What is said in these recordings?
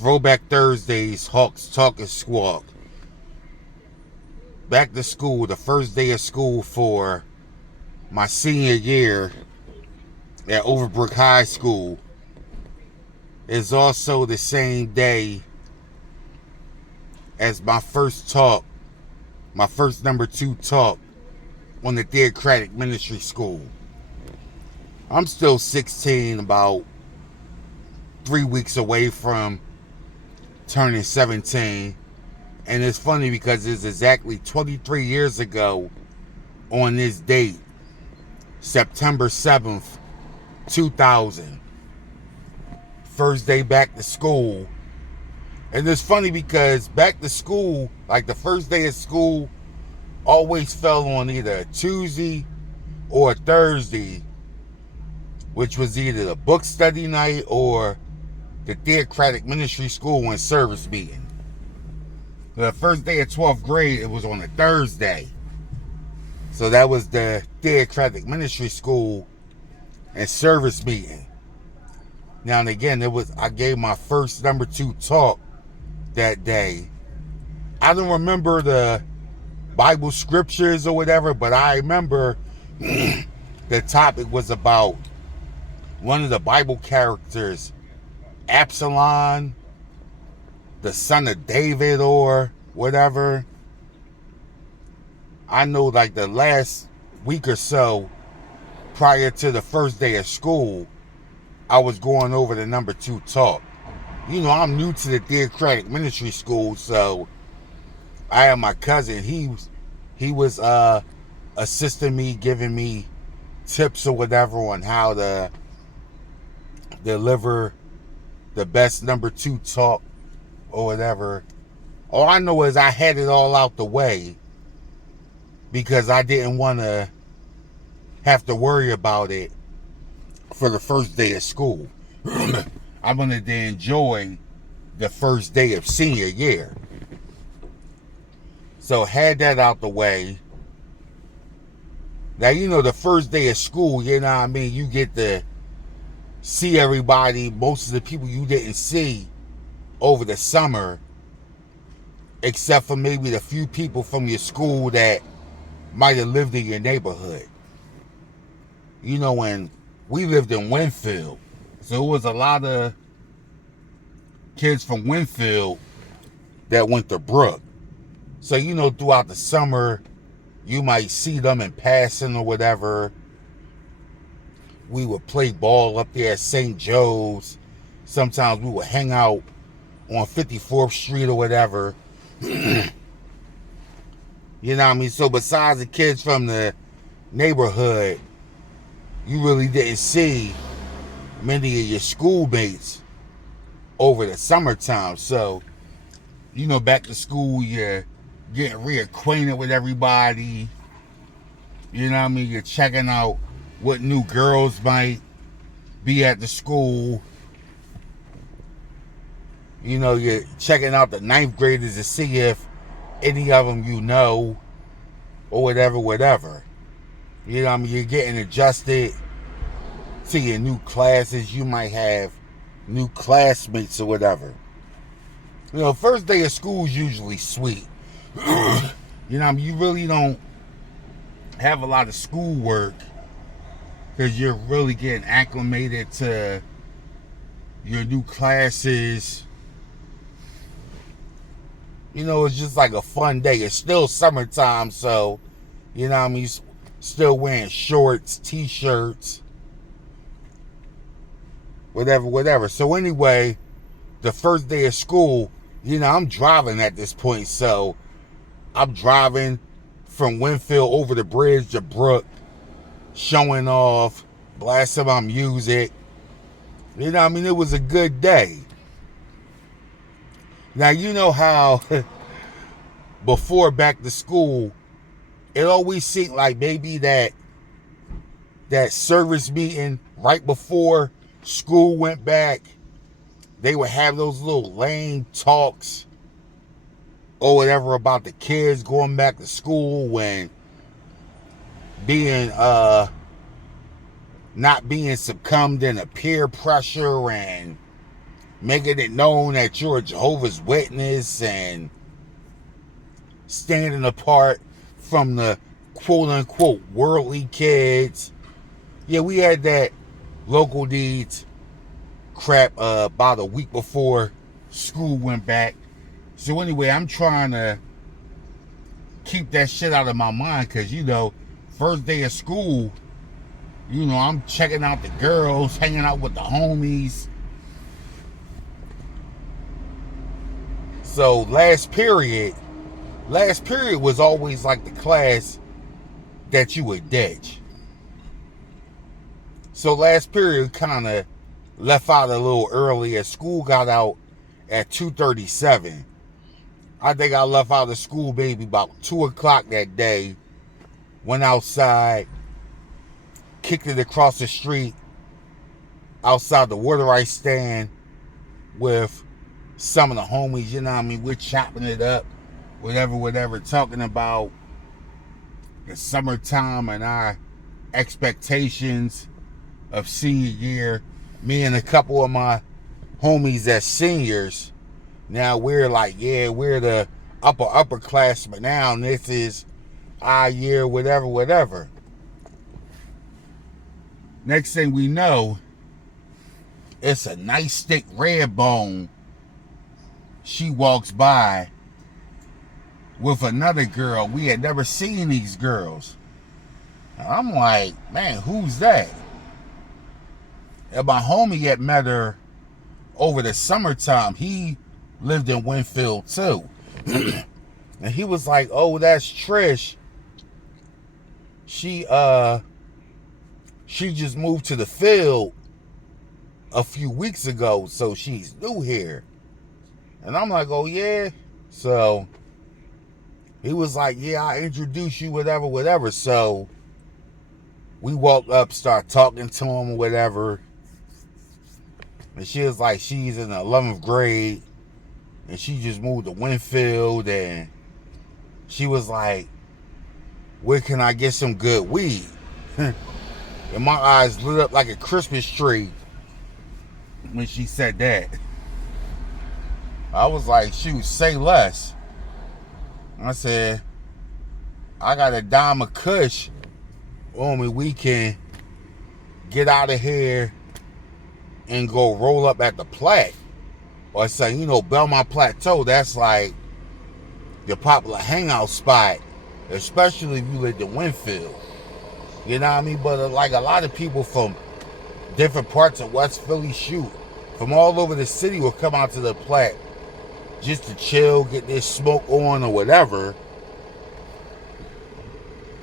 Throwback Thursdays, Hawks, Talk, and Squawk. Back to school, the first day of school for my senior year at Overbrook High School is also the same day as my first talk, my first number 2 talk on the Theocratic Ministry School. I'm still 16, about 3 weeks away from turning 17. And it's funny because it's exactly 23 years ago on this date, September 7th, 2000. First day back to school. And it's funny because back to school, like the first day of school, always fell on either a Tuesday or a Thursday, which was either the book study night or the Theocratic Ministry School and service meeting. The first day of 12th grade, it was on a Thursday. So that was the Theocratic Ministry School and service meeting. Now and again, I gave my first number 2 talk that day. I don't remember the Bible scriptures or whatever, but I remember the topic was about one of the Bible characters, Absalom, the son of David or whatever. I know like the last week or so prior to the first day of school, I was going over the number 2 talk. You know, I'm new to the Theocratic Ministry School, so I had my cousin. He was assisting me, giving me tips or whatever on how to deliver the best number 2 talk or whatever. All I know is I had it all out the way because I didn't want to have to worry about it for the first day of school. I wanted to enjoy the first day of senior year. So had that out the way. Now, you know, the first day of school, you know what I mean? You get to see everybody, most of the people you didn't see over the summer, except for maybe the few people from your school that might have lived in your neighborhood. You know, when we lived in Winfield, so it was a lot of kids from Winfield that went to Brook. So, you know, throughout the summer, you might see them in passing or whatever. We would play ball up there at St. Joe's. Sometimes we would hang out on 54th Street or whatever. You know what I mean? So besides the kids from the neighborhood, you really didn't see many of your schoolmates over the summertime. So, you know, back to school, you're getting reacquainted with everybody. You know what I mean? You're checking out what new girls might be at the school. You know, you're checking out the 9th graders to see if any of them you know or whatever. You know what I mean? You're getting adjusted to your new classes. You might have new classmates or whatever. You know, first day of school is usually sweet. You know what I mean? You really don't have a lot of schoolwork because you're really getting acclimated to your new classes. You know, it's just like a fun day. It's still summertime, so, you know what I mean? Still wearing shorts, t-shirts, whatever. So anyway, the first day of school, you know, I'm driving at this point, so I'm driving from Winfield over the bridge to Brook, showing off, blasting my music. You know what I mean? It was a good day. Now, you know how before back to school, it always seemed like maybe that service meeting right before school went back, they would have those little lame talks or whatever about the kids going back to school when being not being succumbed in a peer pressure and making it known that you're a Jehovah's Witness and standing apart from the quote-unquote worldly kids. Yeah, we had that local deeds crap about a week before school went back. So anyway, I'm trying to keep that shit out of my mind because, you know, first day of school, you know, I'm checking out the girls, hanging out with the homies. So last period was always like the class that you would ditch. So last period kind of left out a little early as school got out at 2:37. I think I left out of school maybe about 2 o'clock that day. Went outside, kicked it across the street outside the water ice stand with some of the homies, you know what I mean? We're chopping it up, whatever, talking about the summertime and our expectations of senior year. Me and a couple of my homies as seniors, now we're like, yeah, we're the upper class, but now this is our year, whatever. Next thing we know, it's a nice thick red bone. She walks by with another girl. We had never seen these girls. And I'm like, man, who's that? And my homie had met her over the summertime. He lived in Winfield too. And he was like, oh, that's Trish. She just moved to the field a few weeks ago, so she's new here. And I'm like, oh yeah? So he was like, yeah, I'll introduce you, whatever. So we walked up, start talking to him or whatever. And she was like, she's in the 11th grade. And she just moved to Winfield. And she was like, where can I get some good weed? And my eyes lit up like a Christmas tree when she said that. I was like, shoot, say less. I said, I got a dime of kush on me. We can get out of here and go roll up at the Platte. Or say, you know, Belmont Plateau, that's like the popular hangout spot, especially if you live in Winfield. You know what I mean? But like a lot of people from different parts of West Philly, shoot, from all over the city will come out to the Platte just to chill, get their smoke on or whatever.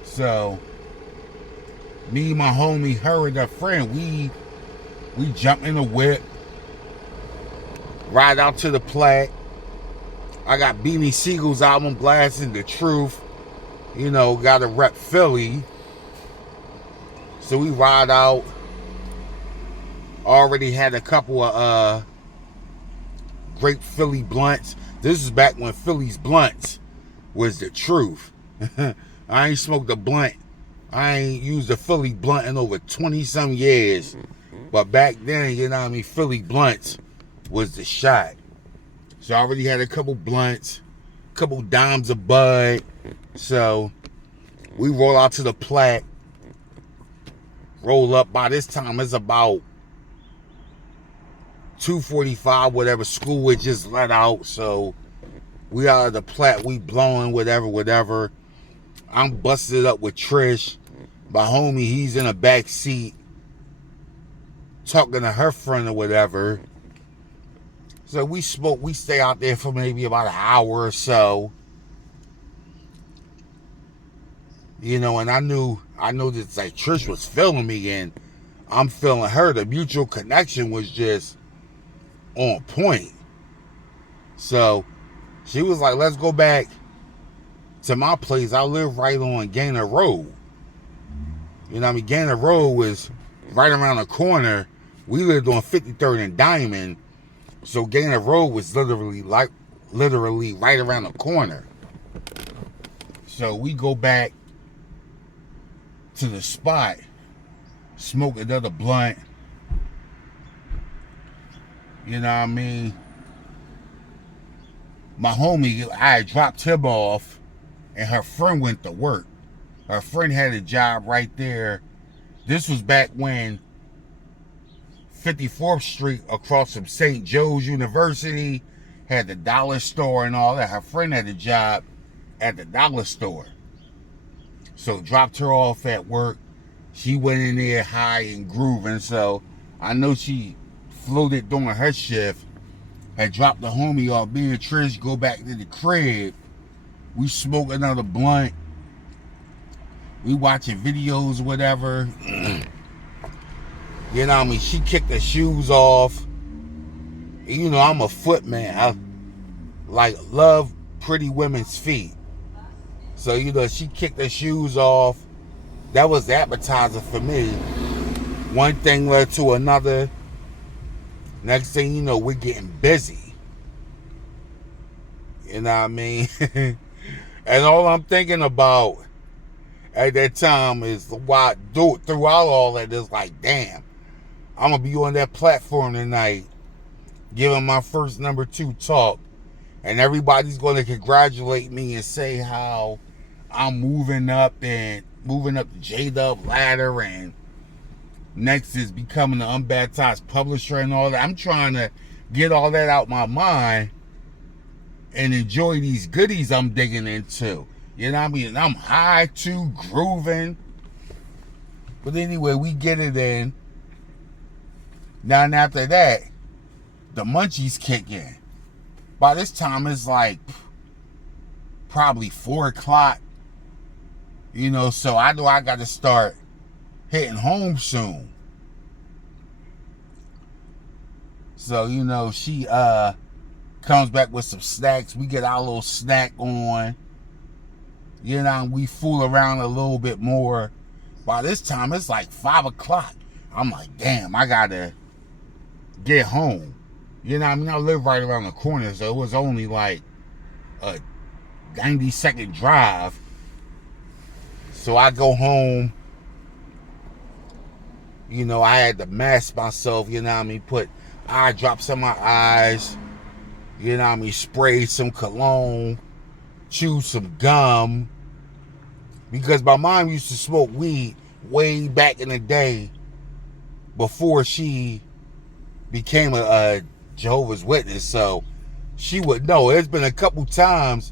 So me, my homie, her and her friend, we jump in the whip, ride out to the Platte. I got Beanie Siegel's album blasting, The Truth. You know, got to rep Philly. So we ride out. Already had a couple of great Philly blunts. This is back when Philly's blunts was the truth. I ain't smoked a blunt. I ain't used a Philly blunt in over 20-some years. But back then, you know what I mean, Philly blunts was the shot. So I already had a couple blunts, a couple dimes of bud. So we roll out to the Platte. Roll up. By this time, it's about 2:45, whatever. School had just let out. So we out of the Platte. We blowing, whatever. I'm busted up with Trish. My homie, he's in a back seat talking to her friend or whatever. So we smoke. We stay out there for maybe about an hour or so. You know, and I knew that like Trish was feeling me and I'm feeling her. The mutual connection was just on point. So she was like, let's go back to my place. I live right on Gaynor Road. You know what I mean? Gaynor Road was right around the corner. We lived on 53rd and Diamond. So Gaynor Road was literally right around the corner. So we go back to the spot, smoke another blunt, You know what I mean? My homie, I had dropped him off, and her friend went to work. Her friend had a job right there. This was back when 54th Street across from St. Joe's University had the dollar store and all that. Her friend had a job at the dollar store. So dropped her off at work. She went in there high and grooving. So I know she floated during her shift. Had dropped the homie off. Me and Trish go back to the crib. We smoke another blunt. We watching videos, whatever. You know what I mean? She kicked her shoes off. You know, I'm a foot man. I love pretty women's feet. So, you know, she kicked her shoes off. That was the appetizer for me. One thing led to another. Next thing you know, we're getting busy. You know what I mean? And all I'm thinking about at that time is why throughout all that is like, damn, I'm going to be on that platform tonight giving my first number 2 talk. And everybody's going to congratulate me and say how I'm moving up the J-Dub ladder, and next is becoming an unbaptized publisher and all that. I'm trying to get all that out my mind and enjoy these goodies I'm digging into. You know what I mean? I'm high too, grooving. But anyway, we get it in. Now, and after that, the munchies kick in. By this time, it's like probably 4 o'clock. You know, so I know I got to start hitting home soon. So, you know, she comes back with some snacks. We get our little snack on. You know, we fool around a little bit more. By this time, it's like 5 o'clock. I'm like, damn, I got to get home. You know what I mean? I live right around the corner, so it was only like a 90-second drive. So I go home. You know, I had to mask myself, you know what I mean? Put eye drops in my eyes. You know what I mean? Spray some cologne. Chew some gum. Because my mom used to smoke weed way back in the day before she became a Jehovah's Witness. So she would know. There's been a couple times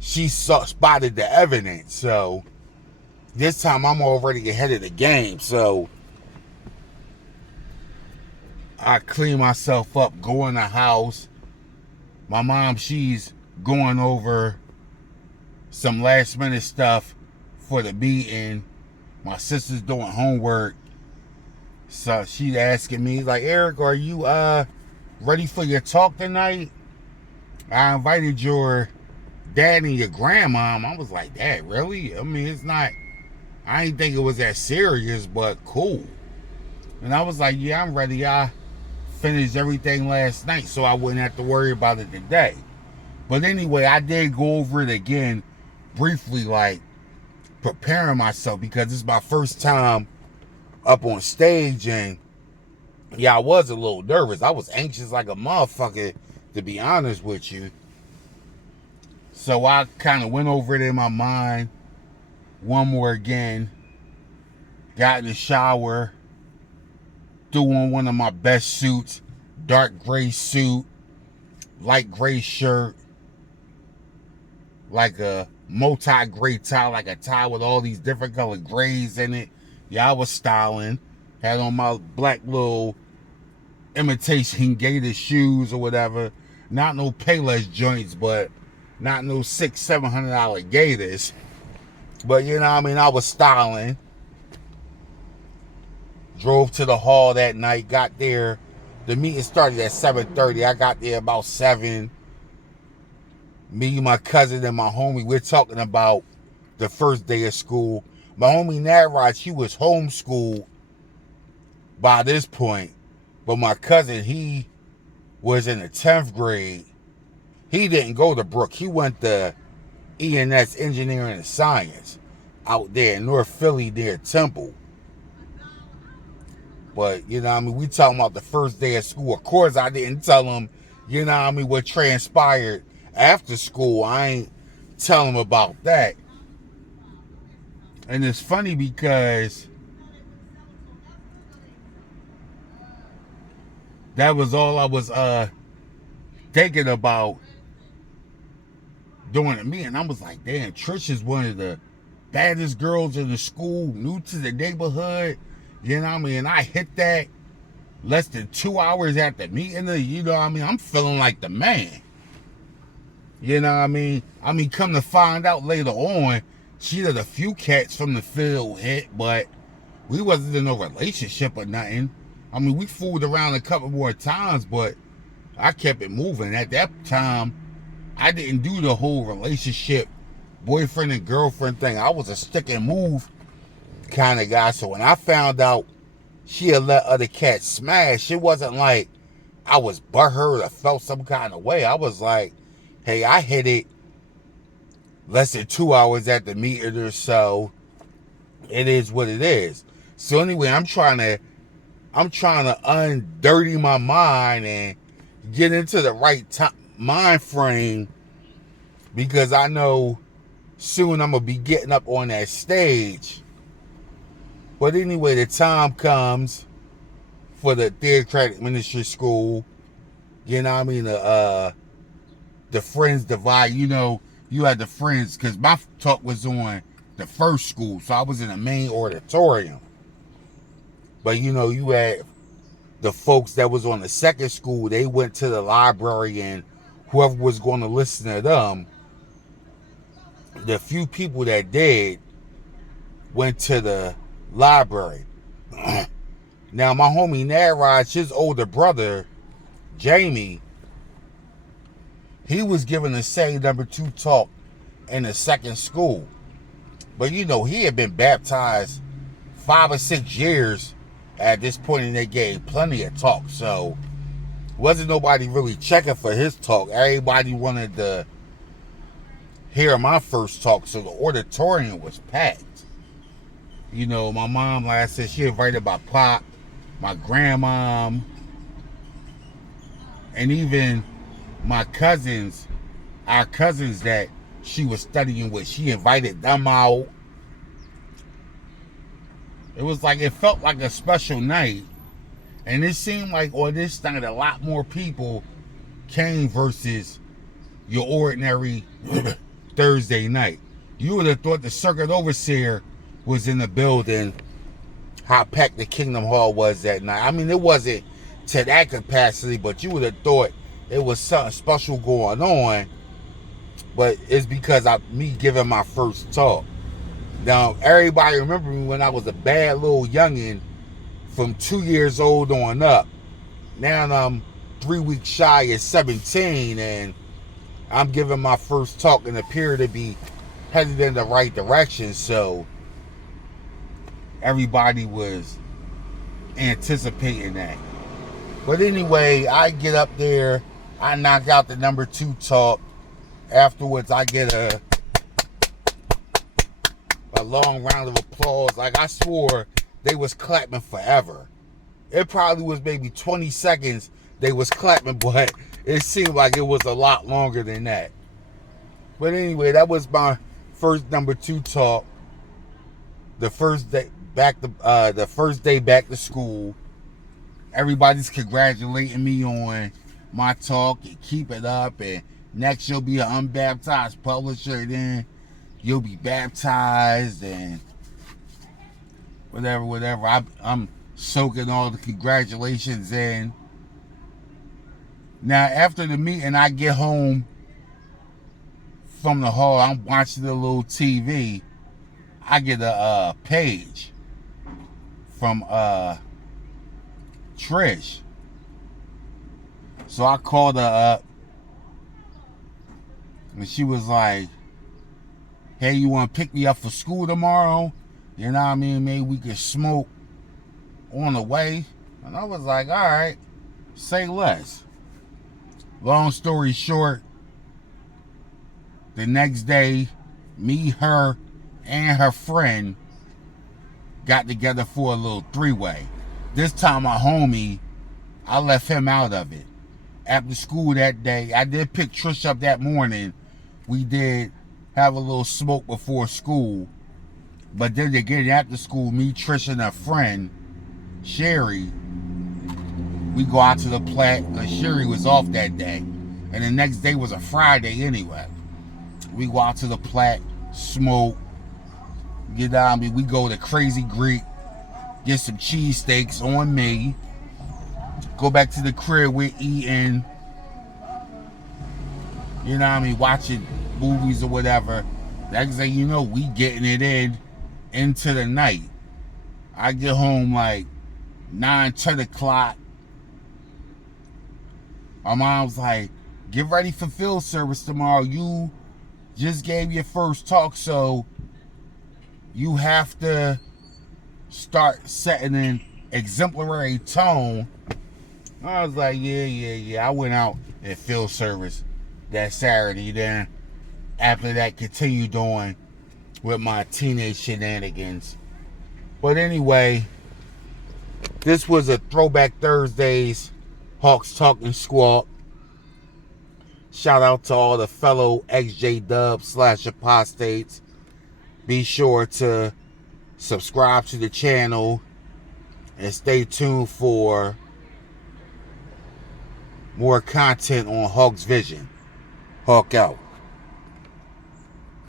she spotted the evidence. So this time I'm already ahead of the game. So I clean myself up, go in the house. My mom, she's going over some last minute stuff for the meeting. My sister's doing homework. So she's asking me, like, Eric, are you ready for your talk tonight? I invited your dad and your grandmom. I was like, Dad, really? I mean, it's not, I didn't think it was that serious, but cool. And I was like, yeah, I'm ready. I finished everything last night, so I wouldn't have to worry about it today. But anyway, I did go over it again briefly, like preparing myself, because it's my first time up on stage, and yeah, I was a little nervous. I was anxious like a motherfucker, to be honest with you. So I kind of went over it in my mind one more again, got in the shower, threw on one of my best suits, dark gray suit, light gray shirt, like a multi-gray tie, like a tie with all these different colored grays in it. Yeah, I was styling. Had on my black little imitation gator shoes or whatever. Not no Payless joints, but not no $600-700 gators. But you know what I mean? I was styling. Drove to the hall that night. Got there. The meeting started at 7:30. I got there about 7. Me, my cousin, and my homie, we're talking about the first day of school. My homie Narod, he was homeschooled by this point. But my cousin, he was in the 10th grade. He didn't go to Brook. He went to E&S, Engineering and Science, out there in North Philly near Temple. But, you know what I mean, we talking about the first day of school. Of course, I didn't tell them, you know what I mean, what transpired after school. I ain't tell them about that. And it's funny because that was all I was thinking about during the meeting. I was like, damn, Trish is one of the baddest girls in the school, new to the neighborhood. You know what I mean? And I hit that less than 2 hours after meeting her. You know what I mean? I'm feeling like the man. You know what I mean? Come to find out later on, she had a few cats from the field hit, but we wasn't in no relationship or nothing. I mean, we fooled around a couple more times, but I kept it moving. At that time, I didn't do the whole relationship, boyfriend and girlfriend thing. I was a stick and move kind of guy. So when I found out she had let other cats smash, it wasn't like I was butthurt or felt some kind of way. I was like, hey, I hit it less than 2 hours after meeting her, so it is what it is. So anyway, I'm trying to undirty my mind and get into the right mind frame, because I know soon I'm gonna be getting up on that stage. But anyway, the time comes for the Theocratic Ministry School. You know what I mean? The friends divide. You know, you had the friends, because my talk was on the first school, so I was in the main auditorium. But you know, you had the folks that was on the second school, they went to the library, and whoever was going to listen to them, the few people that did went to the library. Now, my homie Naraj, his older brother, Jamie, he was given a say number 2 talk in the second school. But you know, he had been baptized 5 or 6 years at this point, and they gave plenty of talk. So wasn't nobody really checking for his talk. Everybody wanted to hear my first talk, so the auditorium was packed. You know, my mom, like I said, she invited my pop, my grandmom, and even my cousins, our cousins that she was studying with. She invited them out. It was like, it felt like a special night. And it seemed like on this night, a lot more people came versus your ordinary Thursday night. You would have thought the circuit overseer was in the building, how packed the Kingdom Hall was that night. I mean, it wasn't to that capacity, but you would have thought it was something special going on. But it's because of me giving my first talk. Now, everybody remember me when I was a bad little youngin' from 2 years old on up. Now I'm 3 weeks shy of 17, and I'm giving my first talk and appear to be headed in the right direction. So everybody was anticipating that. But anyway, I get up there, I knock out the number 2 talk. Afterwards, I get a long round of applause. Like, I swore they was clapping forever. It probably was maybe 20 seconds they was clapping, but it seemed like it was a lot longer than that. But anyway, that was my first number 2 talk. The first day back to school. Everybody's congratulating me on my talk and keep it up, and next you'll be an unbaptized publisher, then you'll be baptized, and whatever. I'm soaking all the congratulations in. Now, after the meeting, I get home from the hall. I'm watching the little TV. I get a page from Trish. So I called her up, and she was like, hey, you want to pick me up for school tomorrow? You know what I mean? Maybe we could smoke on the way. And I was like, all right, say less. Long story short, the next day, me, her, and her friend got together for a little 3-way. This time my homie, I left him out of it. After school that day, I did pick Trish up that morning. We did have a little smoke before school. But then again, after school, me, Trish, and a friend, Sherry, we go out to the Platte. Sherry was off that day. And the next day was a Friday anyway. We go out to the Platte, smoke, get down. We go to Crazy Greek, get some cheesesteaks on me. Go back to the crib, we're eating. You know what I mean? Watching movies or whatever. Next thing you know, we getting it into the night. I get home like 9, 10 o'clock. My mom's like, get ready for field service tomorrow. You just gave your first talk, so you have to start setting an exemplary tone. I was like, yeah. I went out at field service that Saturday. Then after that, continued on with my teenage shenanigans. But anyway, this was a Throwback Thursdays Hawks Talk and Squawk. Shout out to all the fellow XJ-Dub/apostates. Be sure to subscribe to the channel and stay tuned for more content on Hawk's Vision. Hawk out.